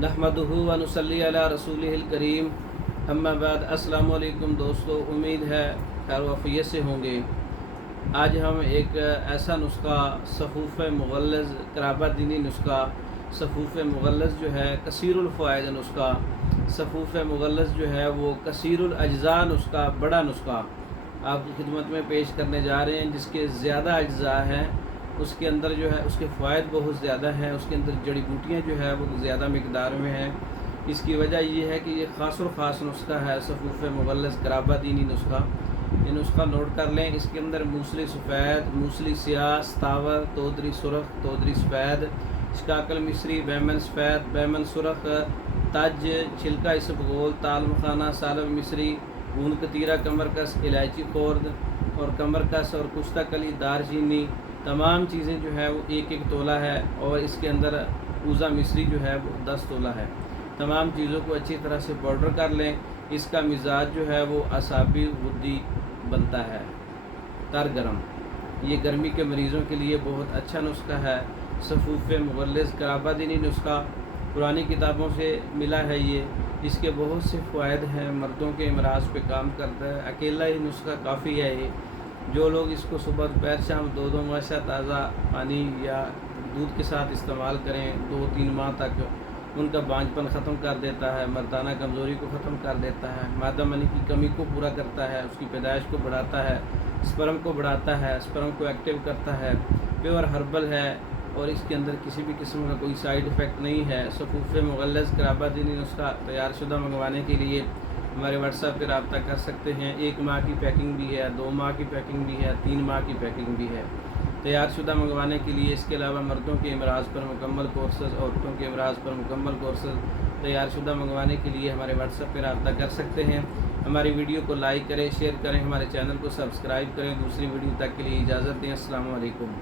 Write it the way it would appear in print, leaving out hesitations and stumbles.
नहमदुहु व नुसल्ली अला रसूलिहिल करीम। अम्मा बाद। अस्सलामु अलैकुम दोस्तों, उम्मीद है खैर वफ़ियत से होंगे। आज हम एक ऐसा नुस्खा सफ़ूफ़ मुग़ल्लज़ क़राबा दीनी नुस्खा सफ़ूफ़ मुग़ल्लज़ जो है कसीरुल फ़वाइद नुस्खा, सफ़ूफ़ मुग़ल्लज़ जो है वो कसीरुल अज्ज़ा नुस्खा, बड़ा नुस्खा आपकी खिदमत में पेश करने जा रहे हैं, जिसके ज़्यादा अज्ज़ा हैं। उसके अंदर जो है उसके फ़वाइद बहुत ज़्यादा हैं, उसके अंदर जड़ी बूटियाँ जो है वो ज़्यादा मिक़दार में हैं। इसकी वजह ये है कि ये ख़ास और ख़ास नुस्खा है सफ़ूफ़ मुग़ल्लज़ क़राबा दीनी नुस्खा। ये नुस्खा नोट कर लें। इसके अंदर मूसली सफ़ेद, मूसली स्याह, सतावर, तोदरी सुरख, तोदरी सफ़ेद, शिकाकल मिस्री, बैमन सफ़ेद, बैमन सुरख, तज, छिलका इसबगोल, ताल मखाना, सालब मिस्री, गूंद कतीरा, कमरकस, इलायची खोर्द और कमरकस और कुश्ता कली, दारचीनी, तमाम चीज़ें जो है वो एक एक तोला है। और इसके अंदर ऊज़ा मिस्री जो है वो 10 तोला है। तमाम चीज़ों को अच्छी तरह से पाउडर कर लें। इसका मिजाज जो है वो असाबी गुद्दी बनता है, तर गरम। ये गर्मी के मरीज़ों के लिए बहुत अच्छा नुस्खा है। सफ़ूफ़ मुग़ल्लज़ क़राबा दीनी नुस्खा पुरानी किताबों से मिला है। ये इसके बहुत से फ़वाइद हैं, मर्दों के अमराज़ पे काम करता है। अकेला ही नुस्खा काफ़ी है ये। जो लोग इसको सुबह दोपहर शाम दो माशा ताज़ा पानी या दूध के साथ इस्तेमाल करें 2-3 माह तक, उनका बांझपन ख़त्म कर देता है, मर्दाना कमज़ोरी को ख़त्म कर देता है, मादा मनी की कमी को पूरा करता है, उसकी पैदाइश को बढ़ाता है, स्पर्म को बढ़ाता है, स्पर्म को एक्टिव करता है। प्योर हर्बल है और इसके अंदर किसी भी किस्म का कोई साइड इफ़ेक्ट नहीं है। सफ़ूफ़ मुग़ल्लज़ क़राबा दीनी नुस्खा तैयारशुदा मंगवाने के लिए हमारे व्हाट्सएप पर रब्ता कर सकते हैं। 1 माह की पैकिंग भी है, 2 माह की पैकिंग भी है, 3 माह की पैकिंग भी है तैयारशुदा मंगवाने के लिए। इसके अलावा मर्दों के अमराज़ पर मुकम्मल कोर्सेज़, औरतों के अमराज़ पर मुकम्मल कोर्सेज़ तैयारशुदा मंगवाने के लिए हमारे व्हाट्सएप पर रब्ता कर सकते हैं। हमारी वीडियो को लाइक करें, शेयर करें, हमारे चैनल को सब्सक्राइब करें। दूसरी वीडियो तक के लिए इजाज़त दें। अस्सलामु अलैकुम।